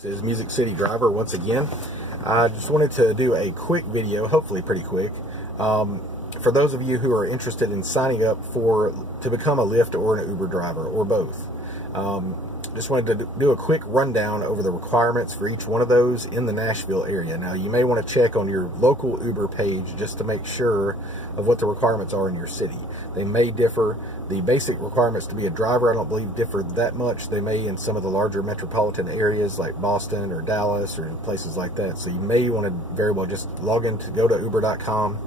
This is Music City Driver once again. I just wanted to do a quick video, hopefully pretty quick, for those of you who are interested in signing up to become a Lyft or an Uber driver, or both. Just wanted to do a quick rundown over the requirements for each one of those in the Nashville area. Now, you may want to check on your local Uber page just to make sure of what the requirements are in your city. They may differ. The basic requirements to be a driver, I don't believe, differ that much. They may in some of the larger metropolitan areas like Boston or Dallas or places like that. So you may want to very well just log in to go to uber.com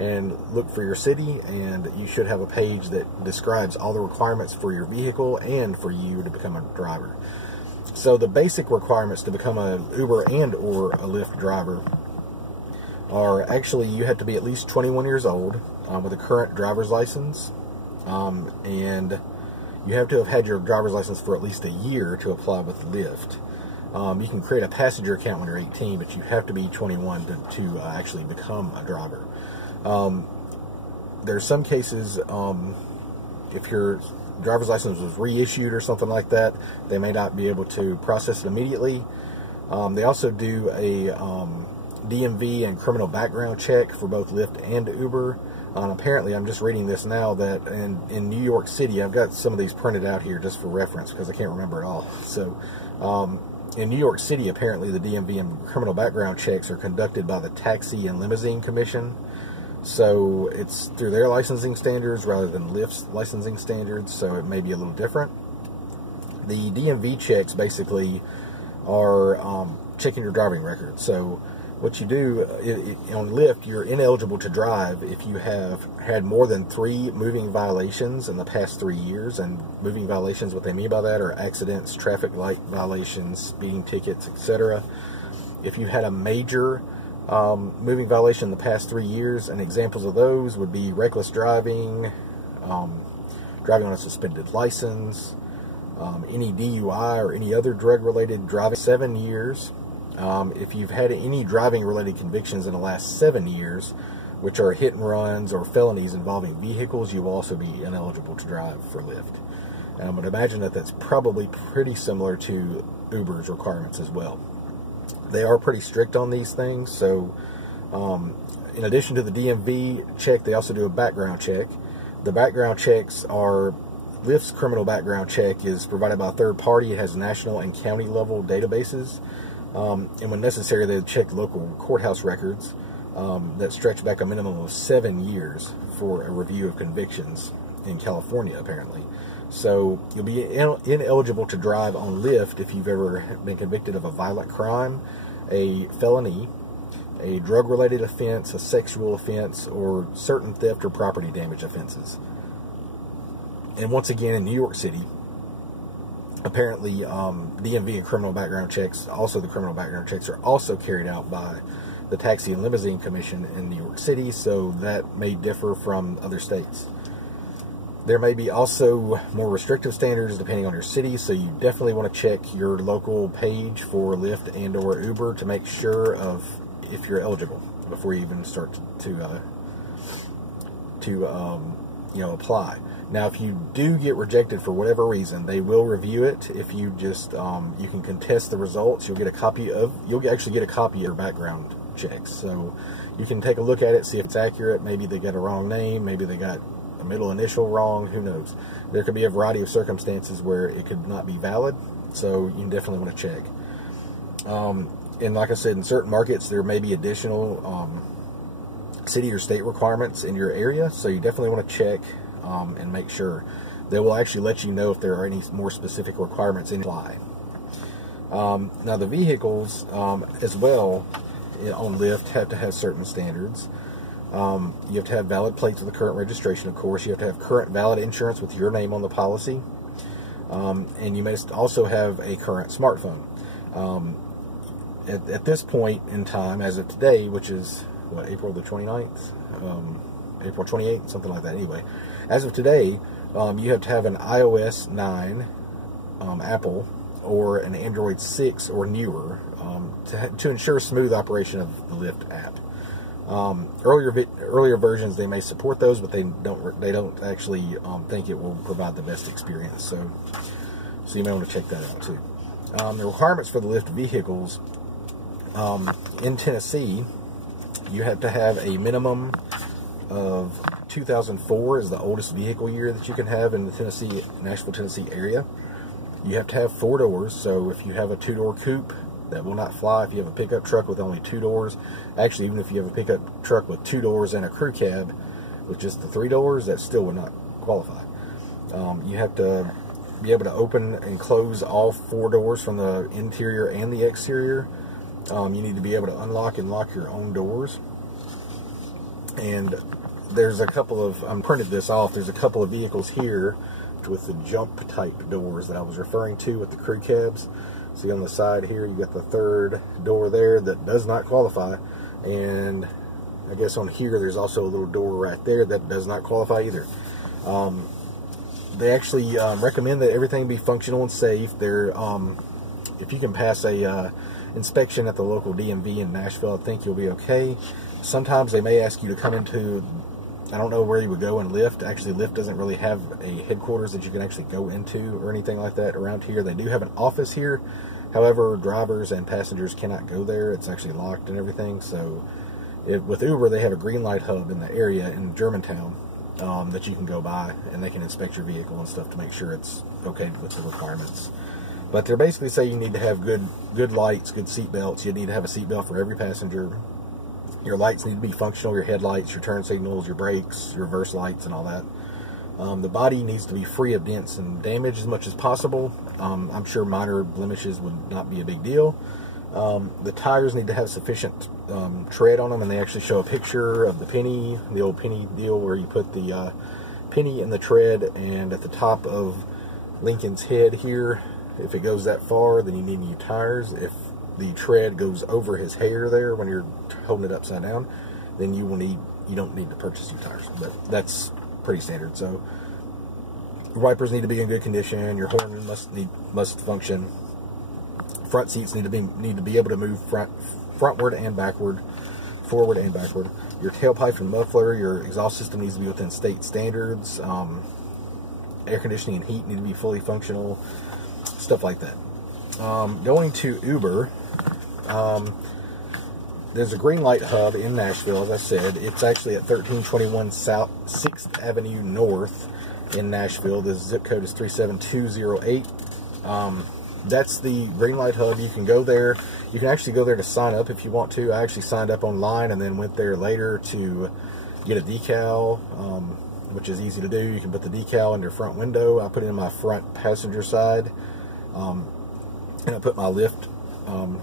and look for your city, and you should have a page that describes all the requirements for your vehicle and for you to become a driver. So the basic requirements to become a Uber and or a Lyft driver are actually you have to be at least 21 years old with a current driver's license, and you have to have had your driver's license for at least a year to apply with Lyft. You can create a passenger account when you're 18, but you have to be 21 to actually become a driver. There's some cases, if your driver's license was reissued or something like that, they may not be able to process it immediately. They also do a DMV and criminal background check for both Lyft and Uber. Apparently, I'm just reading this now that in New York City, I've got some of these printed out here just for reference because I can't remember it all. So, in New York City, apparently the DMV and criminal background checks are conducted by the Taxi and Limousine Commission. So it's through their licensing standards rather than Lyft's licensing standards, so it may be a little different. The DMV checks basically are checking your driving record. So what you do on Lyft, you're ineligible to drive if you have had more than 3 moving violations in the past 3 years. And moving violations, what they mean by that are accidents, traffic light violations, speeding tickets, etc. If you had a major moving violation in the past 3 years, and examples of those would be reckless driving, driving on a suspended license, any DUI or any other drug-related driving 7 years. If you've had any driving-related convictions in the last 7 years, which are hit and runs or felonies involving vehicles, you will also be ineligible to drive for Lyft. And I would imagine that that's probably pretty similar to Uber's requirements as well. They are pretty strict on these things, so in addition to the DMV check, they also do a background check. The background checks are, Lyft's criminal background check is provided by a third party. It has national and county level databases, and when necessary, they check local courthouse records that stretch back a minimum of 7 years for a review of convictions in California, apparently. So you'll be ineligible to drive on Lyft if you've ever been convicted of a violent crime, a felony, a drug-related offense, a sexual offense, or certain theft or property damage offenses. And once again, in New York City, apparently DMV and criminal background checks, also the criminal background checks, are also carried out by the Taxi and Limousine Commission in New York City, so that may differ from other states. There may be also more restrictive standards depending on your city, so you definitely want to check your local page for Lyft and or Uber to make sure of if you're eligible before you even start to apply. Now, if you do get rejected for whatever reason, they will review it. If you just you can contest the results, you'll actually get a copy of your background checks. So you can take a look at it, see if it's accurate. Maybe they got a wrong name, maybe they got a middle initial wrong, who knows. There could be a variety of circumstances where it could not be valid, so you definitely want to check. And like I said, in certain markets there may be additional city or state requirements in your area, so you definitely want to check and make sure. They will actually let you know if there are any more specific requirements in apply. Now the vehicles as well on Lyft have to have certain standards. You have to have valid plates with a current registration, of course. You have to have current valid insurance with your name on the policy. And you must also have a current smartphone. At this point in time, as of today, which is, what, April the 29th? April 28th, something like that. Anyway, as of today, you have to have an iOS 9 Apple or an Android 6 or newer to ensure smooth operation of the Lyft app. Earlier versions, they may support those, but they don't actually think it will provide the best experience. So you may want to check that out too. The requirements for the Lyft vehicles in Tennessee, you have to have a minimum of 2004 is the oldest vehicle year that you can have in the Nashville, Tennessee area. You have to have 4 doors, so if you have a 2-door coupe, that will not fly. If you have a pickup truck with only 2 doors, actually even if you have a pickup truck with 2 doors and a crew cab with just the 3 doors, that still would not qualify. You have to be able to open and close all 4 doors from the interior and the exterior. You need to be able to unlock and lock your own doors. And there's a couple of, I'm printed this off, there's a couple of vehicles here with the jump type doors that I was referring to with the crew cabs. See on the side here, you got the 3rd door there that does not qualify. And I guess on here, there's also a little door right there that does not qualify either. They actually recommend that everything be functional and safe. If you can pass a inspection at the local DMV in Nashville, I think you'll be okay. Sometimes they may ask you to come into, I don't know where you would go in Lyft. Actually, Lyft doesn't really have a headquarters that you can actually go into or anything like that around here. They do have an office here. However, drivers and passengers cannot go there. It's actually locked and everything. So with Uber, they have a green light hub in the area in Germantown that you can go by, and they can inspect your vehicle and stuff to make sure it's okay with the requirements. But they're basically saying you need to have good lights, good seat belts. You need to have a seat belt for every passenger. Your lights need to be functional, your headlights, your turn signals, your brakes, your reverse lights, and all that. The body needs to be free of dents and damage as much as possible. I'm sure minor blemishes would not be a big deal. The tires need to have sufficient tread on them, and they actually show a picture of the penny, the old penny deal where you put the penny in the tread, and at the top of Lincoln's head here, if it goes that far, then you need new tires. If the tread goes over his hair there when you're holding it upside down, then you don't need to purchase new tires. But that's pretty standard. So your wipers need to be in good condition. Your horn must function. Front seats need to be able to move frontward and backward, forward and backward. Your tailpipe and muffler, your exhaust system needs to be within state standards. Air conditioning and heat need to be fully functional. Stuff like that. Going to Uber, there's a green light hub in Nashville, as I said. It's actually at 1321 South 6th Avenue North in Nashville. The zip code is 37208. That's the green light hub. You can go there. You can actually go there to sign up if you want to. I actually signed up online and then went there later to get a decal, which is easy to do. You can put the decal in your front window. I put it in my front passenger side. And I put my Lyft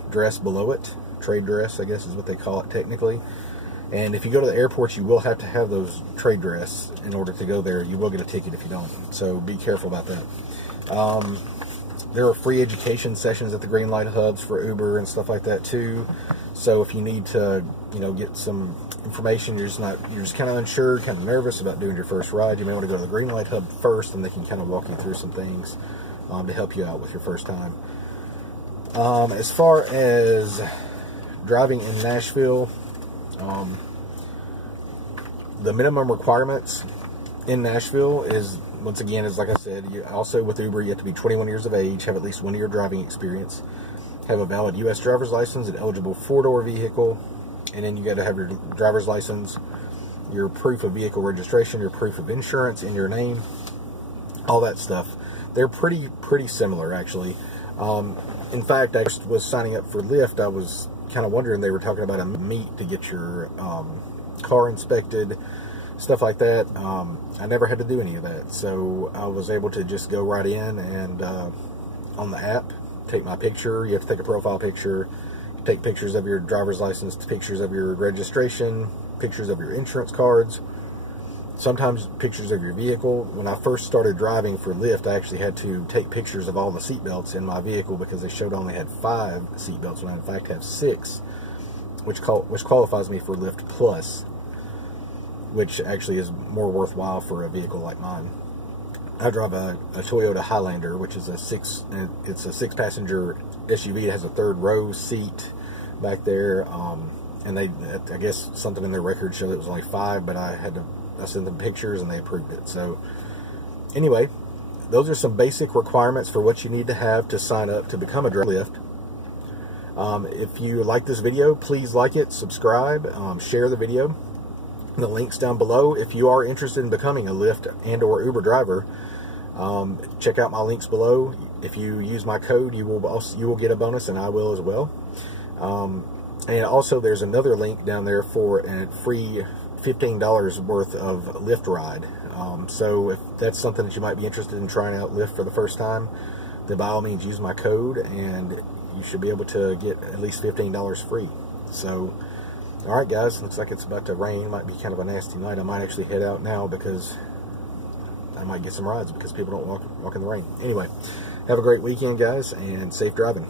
dress below it. Trade dress, I guess is what they call it technically. And if you go to the airport, you will have to have those trade dress in order to go there. You will get a ticket if you don't. So be careful about that. There are free education sessions at the green light hubs for Uber and stuff like that too. So if you need to, get some information, you're just kind of unsure, kind of nervous about doing your first ride, you may want to go to the green light hub first, and they can kind of walk you through some things to help you out with your first time. As far as driving in Nashville, the minimum requirements in Nashville is, once again, is like I said, also with Uber, you have to be 21 years of age, have at least 1 year driving experience, have a valid U.S. driver's license, an eligible 4-door vehicle, and then you got to have your driver's license, your proof of vehicle registration, your proof of insurance in your name, all that stuff. They're pretty similar, actually. In fact, I was signing up for Lyft. I was kind of wondering, they were talking about a meet to get your car inspected, stuff like that. I never had to do any of that, so I was able to just go right in and on the app, take my picture. You have to take a profile picture, take pictures of your driver's license, pictures of your registration, pictures of your insurance cards, sometimes pictures of your vehicle. When I first started driving for Lyft, I actually had to take pictures of all the seat belts in my vehicle because they showed I only had 5 seat belts when I in fact have 6, which qualifies me for Lyft Plus, which actually is more worthwhile for a vehicle like mine. I drive a Toyota Highlander, which is it's a 6-passenger SUV. It has a 3rd row seat back there, and I guess something in their record showed it was only 5, but I sent them pictures and they approved it. So anyway, those are some basic requirements for what you need to have to sign up to become a Lyft. If you like this video, please like it, subscribe, share the video. The link's down below. If you are interested in becoming a Lyft and or Uber driver, check out my links below. If you use my code, you will get a bonus, and I will as well. And also, there's another link down there for a free $15 worth of Lyft ride. So if that's something that you might be interested in trying out Lyft for the first time, then by all means use my code, and you should be able to get at least $15 free. So, all right, guys, looks like it's about to rain. Might be kind of a nasty night. I might actually head out now because I might get some rides because people don't walk in the rain. Anyway, have a great weekend, guys, and safe driving.